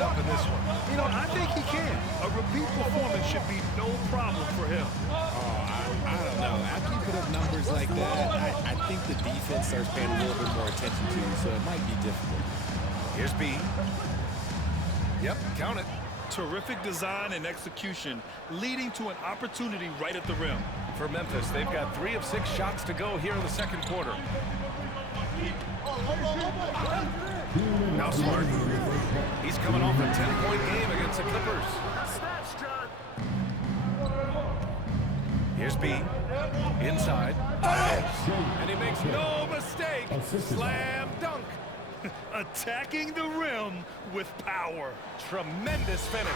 it up in this one? You know, I think he can. A repeat performance should be no problem for him. I don't know. After you put up numbers like that, I think the defense starts paying a little bit more attention to you, so it might be difficult. Here's B. Yep, count it. Terrific design and execution, leading to an opportunity right at the rim. For Memphis, they've got 3 of 6 shots to go here in the second quarter. Now Smart. He's coming off a 10-point game against the Clippers. Here's B. Inside. And he makes no mistake. Slam dunk. Attacking the rim with power. Tremendous finish.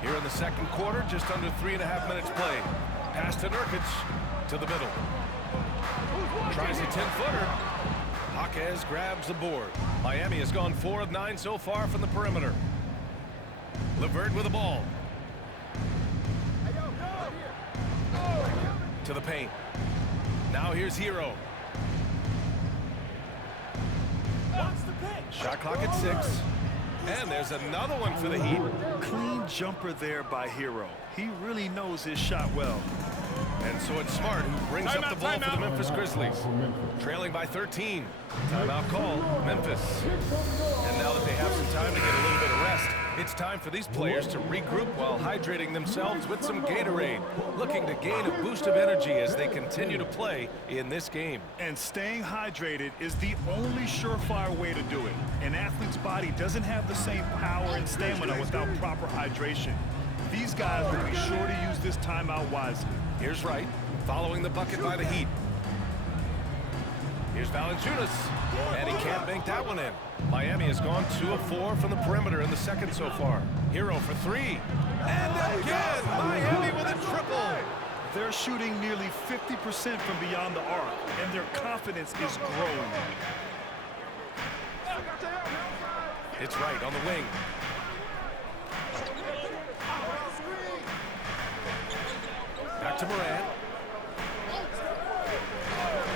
Here in the second quarter, just under 3.5 minutes played. Pass to Nurkic to the middle. Tries a 10-footer. Jaquez grabs the board. Miami has gone 4 of 9 so far from the perimeter. LeVert with the ball. To the paint. Now here's Hero. Shot clock at 6. And there's another one for the Heat. Clean jumper there by Hero. He really knows his shot well. And so it's Smart who brings up the ball for the Memphis Grizzlies. Trailing by 13. Timeout call, Memphis. And now that they have some time to get a little bit of rest, it's time for these players to regroup while hydrating themselves with some Gatorade, looking to gain a boost of energy as they continue to play in this game. And staying hydrated is the only surefire way to do it. An athlete's body doesn't have the same power and stamina without proper hydration. These guys will be sure to use this timeout wisely. Here's Wright, following the bucket by the Heat. Here's Valanciunas, and he can't bank that one in. Miami has gone 2 of 4 from the perimeter in the second so far. Hero for 3. And again, Miami with a triple. They're shooting nearly 50% from beyond the arc, and their confidence is growing. It's Wright on the wing. Back to Morant.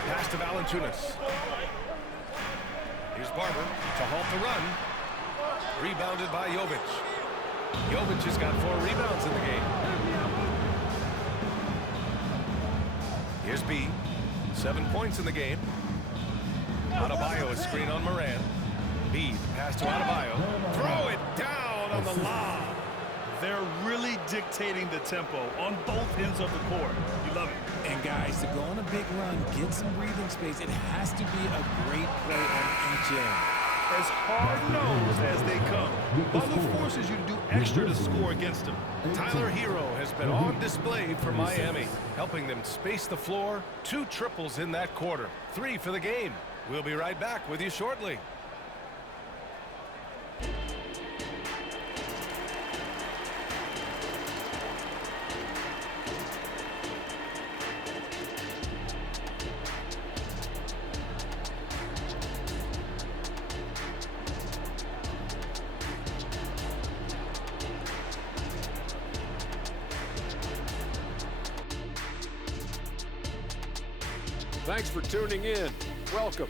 Pass to Valanciunas. Here's Barber to halt the run. Rebounded by Jovic. Jovic has got 4 rebounds in the game. Here's B. 7 points in the game. Adebayo is screen on Morant. B, the pass to Adebayo. Throw it down on the lob. They're really dictating the tempo on both ends of the court. You love it. And guys, to go on a big run, get some breathing space, it has to be a great play on each end. As hard-nosed as they come. Butler forces you to do extra to score against them. Tyler Hero has been on display for Miami, helping them space the floor. 2 triples in that quarter. 3 for the game. We'll be right back with you shortly. Thanks for tuning in. Welcome.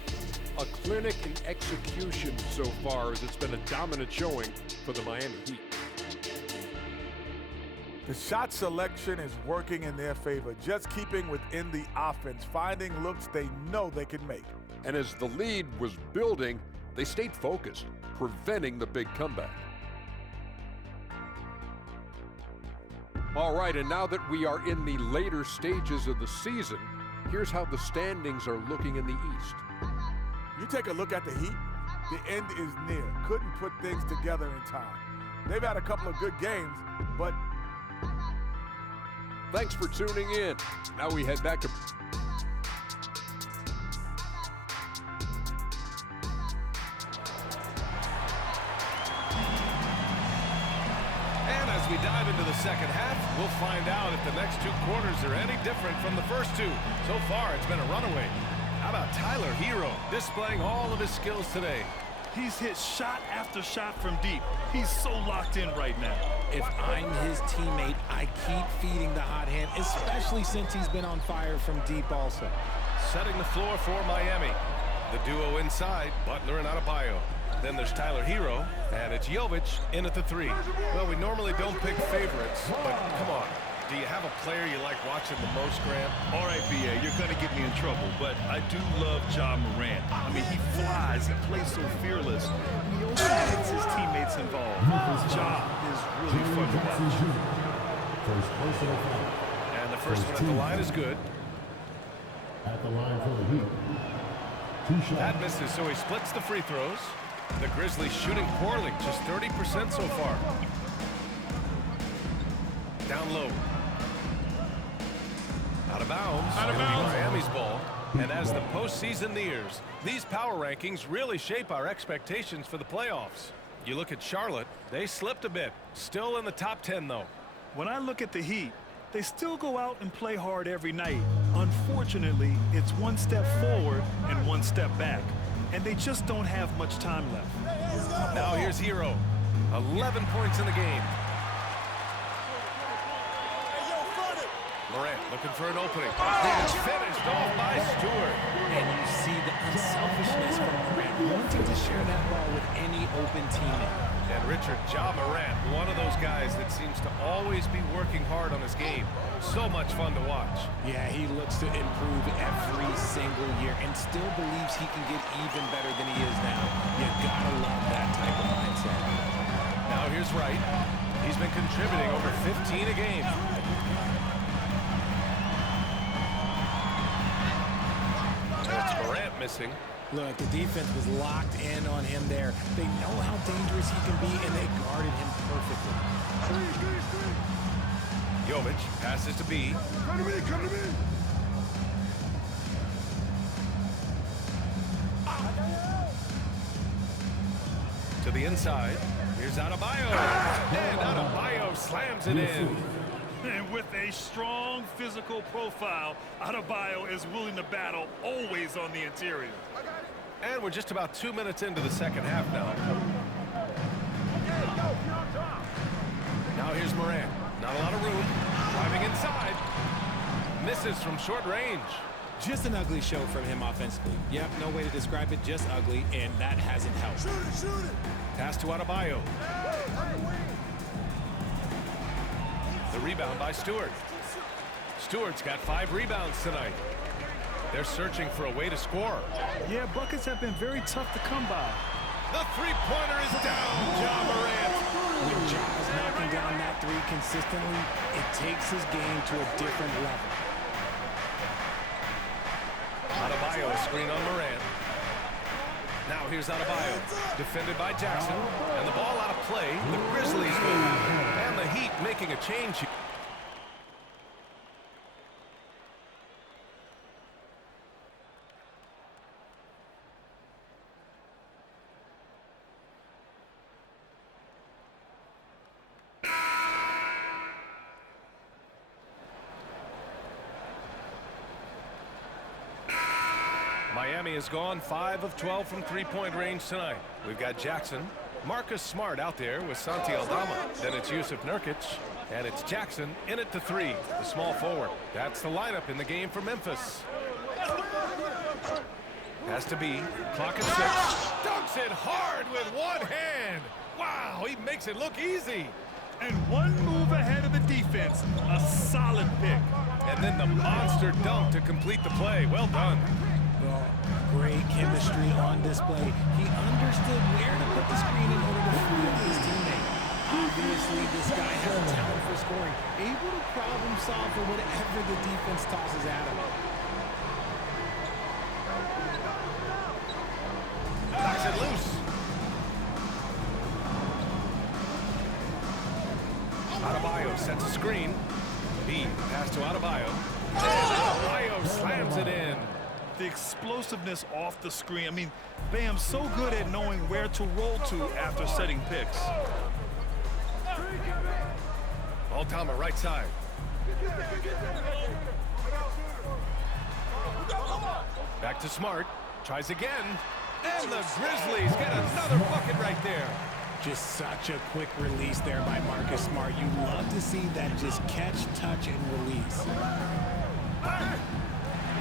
A clinic in execution so far, as it's been a dominant showing for the Miami Heat. The shot selection is working in their favor, just keeping within the offense, finding looks they know they can make. And as the lead was building, they stayed focused, preventing the big comeback. All right, and now that we are in the later stages of the season, here's how the standings are looking in the East. You take a look at the Heat, the end is near. Couldn't put things together in time. They've had a couple of good games, but... Thanks for tuning in. Now we head back to... And as we dive into the second half, we'll find out if the next 2 quarters are any different from the first 2. So far, it's been a runaway. How about Tyler Hero displaying all of his skills today? He's hit shot after shot from deep. He's so locked in right now. If I'm his teammate, I keep feeding the hot hand, especially since he's been on fire from deep also. Setting the floor for Miami. The duo inside, Butler and Adebayo. Then there's Tyler Hero, and it's Jovic in at the 3. Well, we normally don't pick favorites, but come on. Do you have a player you like watching the most, Grant? All right, B.A., you're going to get me in trouble, but I do love Ja Morant. I mean, he flies, he plays so fearless, and he also gets his teammates involved. Ja is really fun to watch. And the first one at the line is good. At the line for the Heat. 2 shots. That misses, so he splits the free throws. The Grizzlies shooting poorly, just 30% so far. Down low. Out of bounds. It'll be Miami's ball. And as the postseason nears, these power rankings really shape our expectations for the playoffs. You look at Charlotte, they slipped a bit. Still in the top 10, though. When I look at the Heat, they still go out and play hard every night. Unfortunately, it's one step forward and one step back. And they just don't have much time left. Now here's Hero. 11 points in the game. Morant looking for an opening. It's finished off by Stewart. And you see the unselfishness from Morant, wanting to share that ball with any open teammate. And Richard, Ja Morant, one of those guys that seems to always be working hard on his game. So much fun to watch. Yeah, he looks to improve every single year and still believes he can get even better than he is now. You gotta love that type of mindset. Now here's Wright. He's been contributing over 15 a game. It's Morant missing. Look, the defense was locked in on him there. They know how dangerous he can be, and they guarded him perfectly. Jovic passes to B. Come to me, come to me. To the inside. Here's Adebayo. And Adebayo slams it in. And with a strong physical profile, Adebayo is willing to battle, always on the interior. And we're just about 2 minutes into the second half now. Now here's Morant. Not a lot of room. Driving inside. Misses from short range. Just an ugly show from him offensively. Yep, no way to describe it, just ugly, and that hasn't helped. Shoot it, shoot it. Pass to Adebayo. The rebound by Stewart. Stewart's got 5 rebounds tonight. They're searching for a way to score. Yeah, buckets have been very tough to come by. The three-pointer is down, Ja Morant. When Ja's knocking down that 3 consistently, it takes his game to a different level. Adebayo a screen on Morant. Now here's Adebayo, defended by Jackson, and the ball out of play. The Grizzlies will have it, and the Heat making a change here. Miami has gone 5 of 12 from three-point range tonight. We've got Jackson, Marcus Smart out there with Santi Aldama. Then it's Yusuf Nurkic, and it's Jackson in at the 3, the small forward. That's the lineup in the game for Memphis. Has to be. Clock at 6. Dunks it hard with one hand. Wow, he makes it look easy. And one move ahead of the defense, a solid pick. And then the monster dunk to complete the play. Well done. Well, great chemistry on display. He understood where to put the screen in order to free up his teammate. Obviously, this guy has a talent for scoring, able to problem solve for whatever the defense tosses at him. Knocks it loose. Adebayo sets a screen. B pass to Adebayo. Adebayo slams it in. The explosiveness off the screen. I mean, Bam's so good at knowing where to roll to after setting picks. Aldama right side. Back to Smart. Tries again. And the Grizzlies get another bucket right there. Just such a quick release there by Marcus Smart. You love to see that just catch, touch, and release.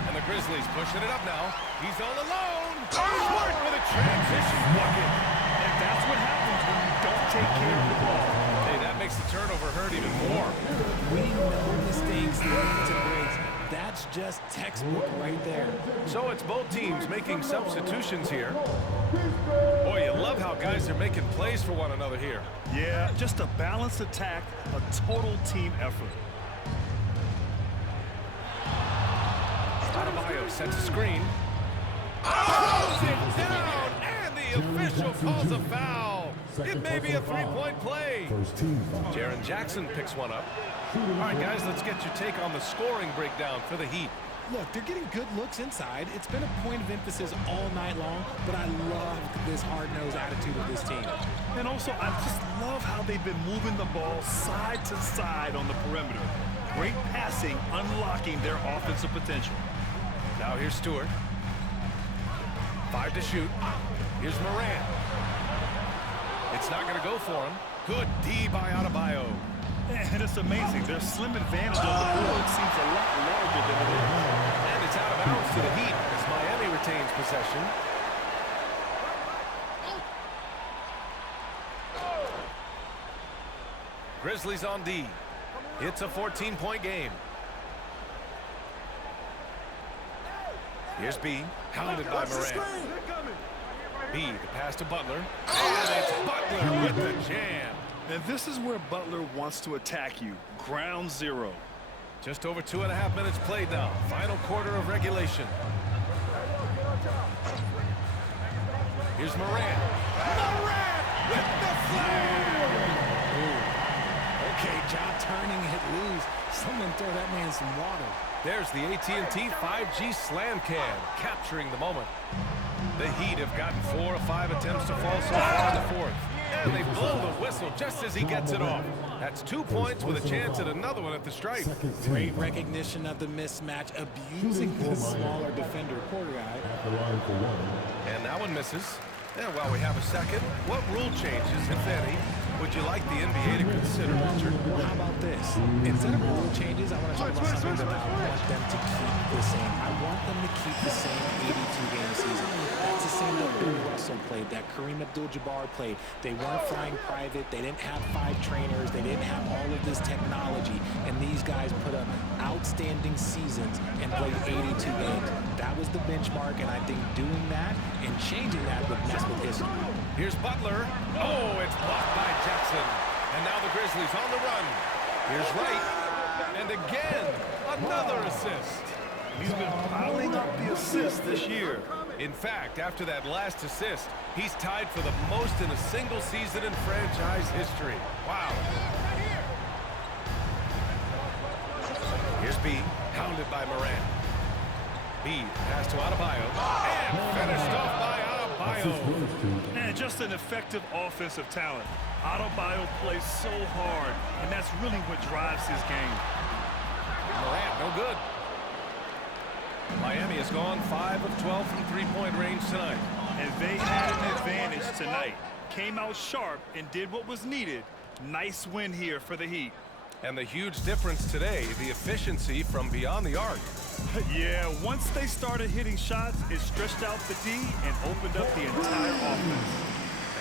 And the Grizzlies pushing it up now. He's all alone. Smart with a transition bucket. And that's what happens when you don't take care of the ball. Hey, that makes the turnover hurt even more. We know mistakes lead to breaks. That's just textbook right there. So it's both teams making substitutions here. Boy, you love how guys are making plays for one another here. Yeah, just a balanced attack, a total team effort. Adebayo sets a screen. Throws it down, and the official calls a foul. It may be a three-point play. First team foul. Jaren Jackson picks one up. All right, guys, let's get your take on the scoring breakdown for the Heat. Look, they're getting good looks inside. It's been a point of emphasis all night long, but I love this hard-nosed attitude of this team. And also, I just love how they've been moving the ball side to side on the perimeter. Great passing, unlocking their offensive potential. Now here's Stewart. 5 to shoot. Here's Morant. It's not going to go for him. Good D by Adebayo. And it's amazing. Their slim advantage on the board seems a lot larger than it is. And it's out of bounds to the Heat as Miami retains possession. Grizzlies on D. It's a 14-point game. Here's B, hounded by Morant. B, the pass to Butler. And it's Butler with the jam. And this is where Butler wants to attack you. Ground zero. Just over 2.5 minutes played now. Final quarter of regulation. Here's Morant. Morant with the flair! Okay, Ja turning it loose. Someone throw that man some water. There's the AT&T 5G slam can, capturing the moment. The Heat have gotten 4 of 5 attempts to fall so far in the fourth. And they blow the whistle just as he gets it off. That's 2 points with a chance at another one at the stripe. Great recognition of the mismatch, abusing the smaller defender, poor guy. At the line for one. And that one misses. And while we have a second, what rule changes, if any, would you like the NBA to consider, Richard? Well, how about this? Instead of rule changes, I want to talk about something that I want them to keep the same. I want them to keep the same 82-game season. That's the same that Bill Russell played, that Kareem Abdul-Jabbar played. They weren't flying private. They didn't have 5 trainers. They didn't have all of this technology. And these guys put up outstanding seasons and played 82 games. That was the benchmark, and I think doing that and changing that would mess with history. Here's Butler. Oh, it's blocked by Jackson. And now the Grizzlies on the run. Here's Wright. And again, another assist. He's been piling up the assists this year. In fact, after that last assist, he's tied for the most in a single season in franchise history. Wow. Here's B, hounded by Morant. B, pass to Adebayo. And finished off by Adebayo. And just an effective offensive talent. Adebayo plays so hard, and that's really what drives his game. Morant, no good. Miami has gone 5 of 12 from three-point range tonight. And they had an advantage tonight. Came out sharp and did what was needed. Nice win here for the Heat. And the huge difference today, the efficiency from beyond the arc. Yeah, once they started hitting shots, it stretched out the D and opened up the entire offense.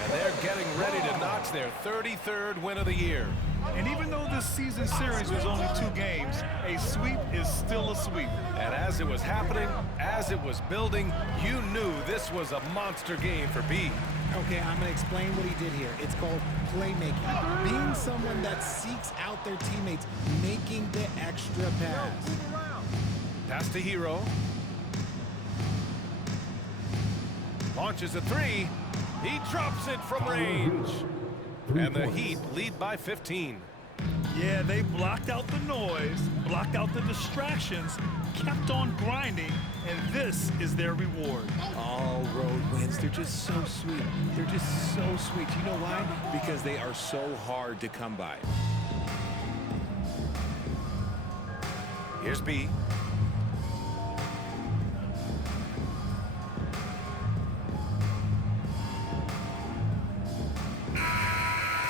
And they're getting ready to notch their 33rd win of the year. And even though this season series was only 2 games, a sweep is still a sweep. And as it was happening, as it was building, you knew this was a monster game for B. Okay, I'm going to explain what he did here. It's called playmaking. Being someone that seeks out their teammates, making the extra pass. Pass to Hero. Launches a 3. He drops it from range. And the Heat lead by 15. Yeah, they blocked out the noise, blocked out the distractions, kept on grinding, and this is their reward. All road wins, they're just so sweet. They're just so sweet. You know why? Because they are so hard to come by. Here's B.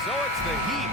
So it's the Heat